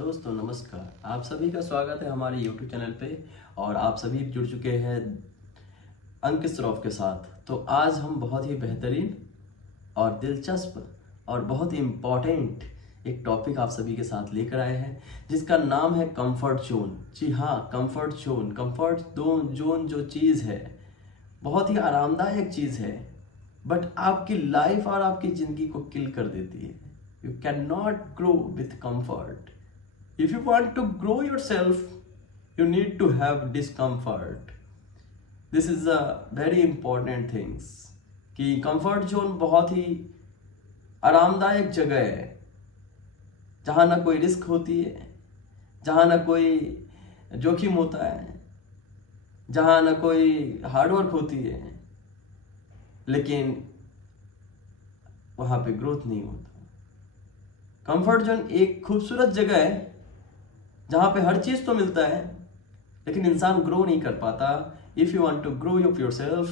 दोस्तों नमस्कार, आप सभी का स्वागत है हमारे YouTube चैनल पे। और आप सभी जुड़ चुके हैं अंकित श्रॉफ के साथ। तो आज हम बहुत ही बेहतरीन और दिलचस्प और बहुत ही इम्पॉर्टेंट एक टॉपिक आप सभी के साथ लेकर आए हैं, जिसका नाम है कंफर्ट जोन। जी हाँ, कंफर्ट जोन। जोन जो चीज़ है, बहुत ही आरामदायक चीज़ है, बट आपकी लाइफ और आपकी ज़िंदगी को किल कर देती है। You can not grow with comfort. If you want to grow yourself, you need to have discomfort. This is a very important things कि comfort zone बहुत ही आरामदायक जगह है, जहाँ ना कोई रिस्क होती है, जहाँ ना कोई जोखिम होता है, जहाँ ना कोई हार्डवर्क होती है, लेकिन वहाँ पे ग्रोथ नहीं होता। कंफर्ट जोन एक खूबसूरत जगह है जहाँ पे हर चीज़ तो मिलता है, लेकिन इंसान ग्रो नहीं कर पाता। If you want to grow your self,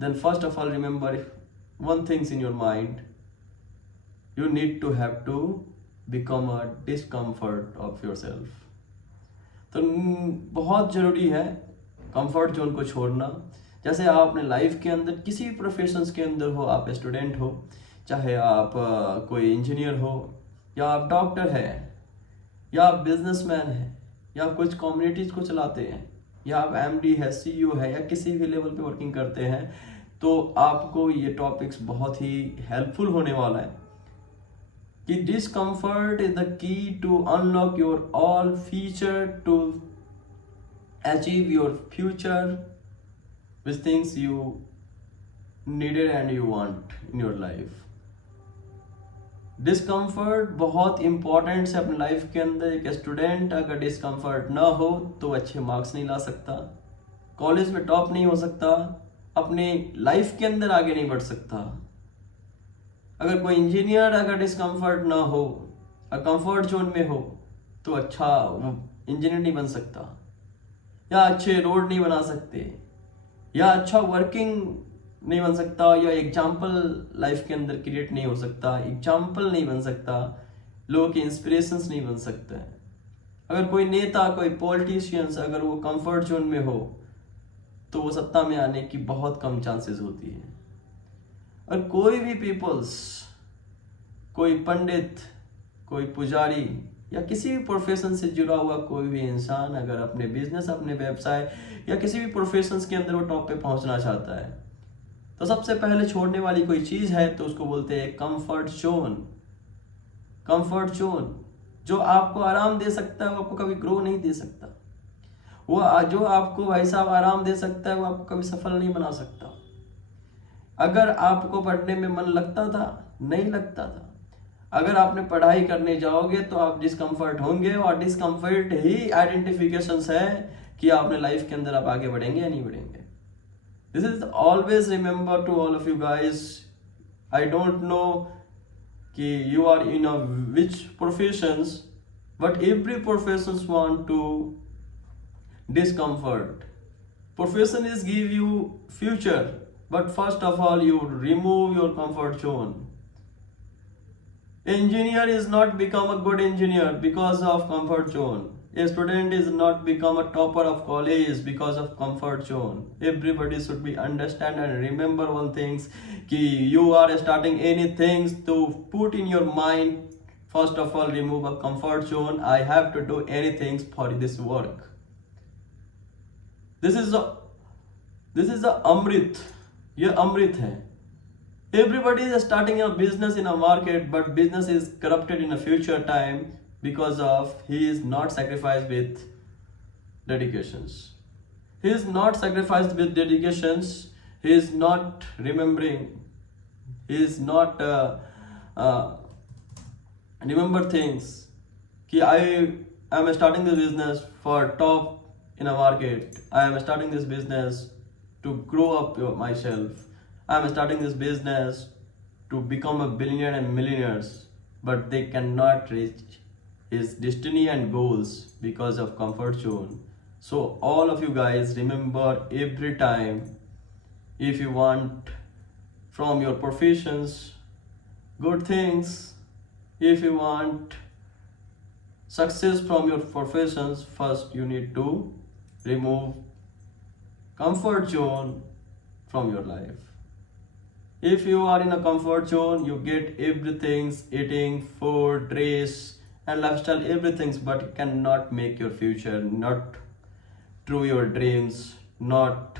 then first of all remember one things in your mind, you need to have to become a discomfort of your self. तो बहुत ज़रूरी है कंफर्ट जोन को छोड़ना। जैसे आप अपने लाइफ के अंदर किसी भी प्रोफेशंस के अंदर हो, आप स्टूडेंट हो, चाहे आप कोई इंजीनियर हो, या आप डॉक्टर है, या आप बिजनेसमैन हैं, या आप कुछ कम्युनिटीज़ को चलाते हैं, या आप एमडी है, सीईओ है, या किसी भी लेवल पे वर्किंग करते हैं, तो आपको ये टॉपिक्स बहुत ही हेल्पफुल होने वाला है कि discomfort is the key to unlock your all feature to achieve your future which things you needed and you want in your life. Discomfort बहुत इंपॉर्टेंट है अपनी लाइफ के अंदर। एक स्टूडेंट अगर डिस्कम्फर्ट ना हो तो अच्छे मार्क्स नहीं ला सकता, कॉलेज में टॉप नहीं हो सकता, अपने लाइफ के अंदर आगे नहीं बढ़ सकता। अगर कोई इंजीनियर अगर डिस्कम्फर्ट ना हो और कंफर्ट जोन में हो तो अच्छा इंजीनियर नहीं बन सकता, या अच्छे रोड नहीं बना सकते, या अच्छा वर्किंग नहीं बन सकता, या एग्जाम्पल लाइफ के अंदर क्रिएट नहीं हो सकता, एग्जाम्पल नहीं बन सकता, लोगों के इंस्पिरेशंस नहीं बन सकते हैं। अगर कोई नेता, कोई पॉलिटिशियंस अगर वो कंफर्ट जोन में हो तो वो सत्ता में आने की बहुत कम चांसेस होती है। और कोई भी पीपल्स, कोई पंडित, कोई पुजारी, या किसी भी प्रोफेशन से जुड़ा हुआ कोई भी इंसान अगर अपने बिजनेस, अपने व्यवसाय या किसी भी प्रोफेशन के अंदर वो टॉप पे पहुंचना चाहता है, तो सबसे पहले छोड़ने वाली कोई चीज़ है तो उसको बोलते हैं कंफर्ट जोन। कंफर्ट जोन जो आपको आराम दे सकता है वो आपको कभी ग्रो नहीं दे सकता। वो जो आपको भाई साहब आराम दे सकता है वो आपको कभी सफल नहीं बना सकता। अगर आपको पढ़ने में मन लगता था, नहीं लगता था, अगर आपने पढ़ाई करने जाओगे तो आप डिस्कम्फर्ट होंगे, और डिस्कम्फर्ट ही आइडेंटिफिकेशन है कि आपने लाइफ के अंदर आप आगे बढ़ेंगे या नहीं बढ़ेंगे। This is always remember to all of you guys. I don't know कि you are in a which professions, but every professions want to discomfort. Profession is give you future, but first of all you remove your comfort zone. Engineer is not become a good engineer because of comfort zone. A student is not become a topper of college because of comfort zone. Everybody should be understand and remember one things कि you are starting anything to put in your mind. First of all, remove a comfort zone. I have to do anything for this work. This is a अमृत। ये अमृत है। Everybody is starting a business in a market, but business is corrupted in a future time because of he is not sacrificed with dedications. He is not sacrificed with dedications. He is not remembering. He is not remember things. कि I am starting this business for top in a market. I am starting this business to grow up myself. I am starting this business to become a billionaire and millionaires, but they cannot reach his destiny and goals because of comfort zone. So all of you guys remember every time, if you want from your professions good things, if you want success from your professions, first you need to remove comfort zone from your life. If you are in a comfort zone, you get everything, eating, food, dress, and lifestyle, everything, but it cannot make your future, not through your dreams, not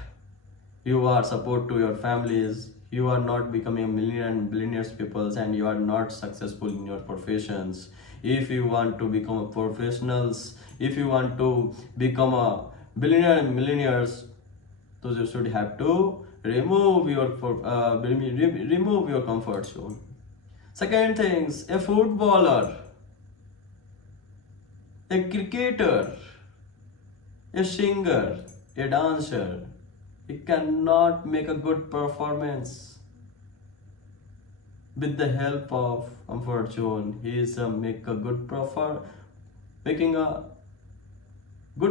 you are support to your families, you are not becoming a millionaire and billionaires peoples, and you are not successful in your professions. If you want to become a professionals, if you want to become a billionaire and millionaires, so you should have to remove your comfort zone. Second things, a footballer, a cricketer, a singer, a dancer, he cannot make a good performance with the help of comfort zone. He is making a good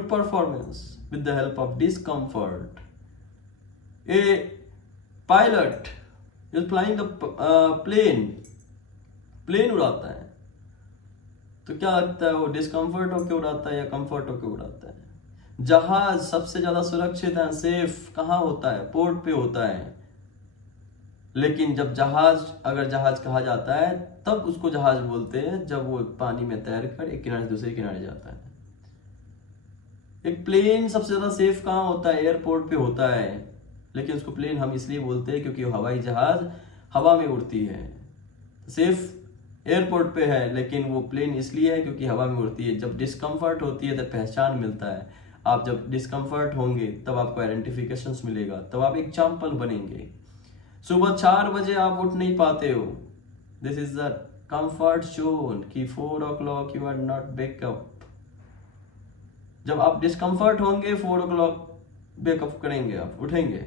performance with the help of discomfort. A pilot is flying a plane उड़ाता है, तो क्या लगता है वो discomfort होकर उड़ाता है या कंफर्ट होकर उड़ाता है? जहाज सबसे ज्यादा सुरक्षित एंड सेफ कहाँ होता है? पोर्ट पे होता है। लेकिन जब अगर जहाज कहा जाता है तब उसको जहाज बोलते हैं जब वो पानी में तैर कर एक किनारे से दूसरे किनारे जाता है। एक प्लेन सबसे ज्यादा सेफ कहाँ होता है? एयरपोर्ट पे होता है। लेकिन उसको प्लेन हम इसलिए बोलते हैं क्योंकि हवाई जहाज हवा में उड़ती है। सेफ एयरपोर्ट पे है, लेकिन वो प्लेन इसलिए है क्योंकि हवा में उड़ती है। जब डिस्कम्फर्ट होती है तब पहचान मिलता है। आप जब डिस्कम्फर्ट होंगे तब आपको आइडेंटिफिकेशन मिलेगा, तब आप एग्जाम्पल बनेंगे। सुबह 4 बजे आप उठ नहीं पाते हो, this is the comfort zone कि 4 o'clock you are not wake up. जब आप डिस्कम्फर्ट होंगे 4 o'clock वेकअप करेंगे, आप उठेंगे।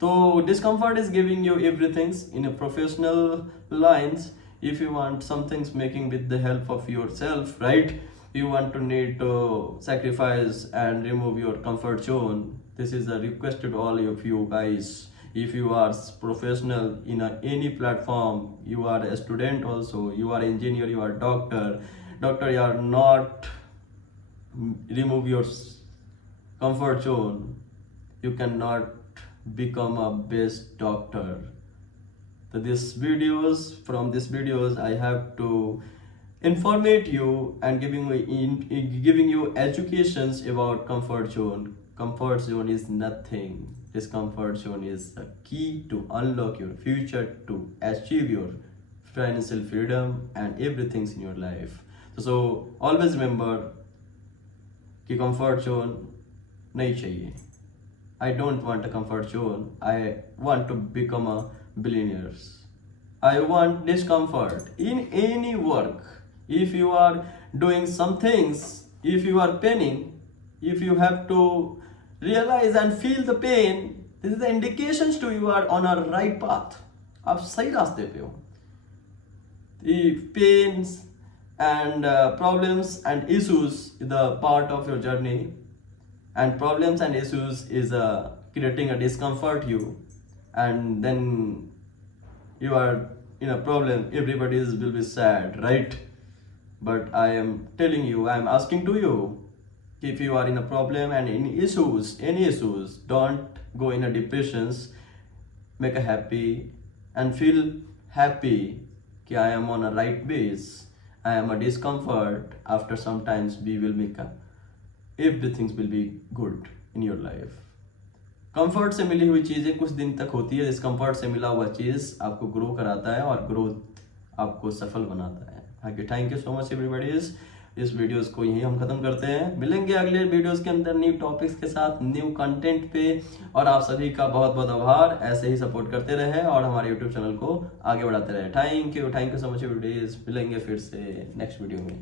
तो discomfort is giving you everything in a professional lines. If you want some things making with the help of yourself, right? You want to need to sacrifice and remove your comfort zone. This is a request to all of you guys. If you are professional in any platform, you are a student also, you are engineer, you are doctor, you are not remove your comfort zone, you cannot become a best doctor. So from this videos I have to informate you and giving you educations about comfort zone. Comfort zone is nothing. Discomfort zone is the key to unlock your future, to achieve your financial freedom and everything in your life. So always remember कि comfort zone नहीं चाहिए. I don't want a comfort zone. I want to become a billionaires. I want discomfort in any work. If you are doing some things, if you are paining, if you have to realize and feel the pain, this is the indications to you are on a right path. आप सही रास्ते पे हो. The pains and problems and issues is the part of your journey, and problems and issues is creating a discomfort you, and then you are in a problem, everybody will be sad, right? But I am telling you, I am asking to you, if you are in a problem and any issues, don't go in a depressions, make a happy and feel happy कि I am on a right base, I am a discomfort, after sometimes we will make everything will be good in your life. Comfort से मिली हुई चीज़ें कुछ दिन तक होती है, discomfort से मिला हुआ चीज़ आपको ग्रो कराता है और ग्रोथ आपको सफल बनाता है। हालांकि thank you so much everybody. इस वीडियोस को यहीं हम खत्म करते हैं, मिलेंगे अगले वीडियोस के अंदर न्यू टॉपिक्स के साथ, न्यू कंटेंट पे। और आप सभी का बहुत बहुत आभार, ऐसे ही सपोर्ट करते रहे और हमारे यूट्यूब चैनल को आगे बढ़ाते रहे। Thank you so much everybody. मिलेंगे फिर से नेक्स्ट वीडियो में।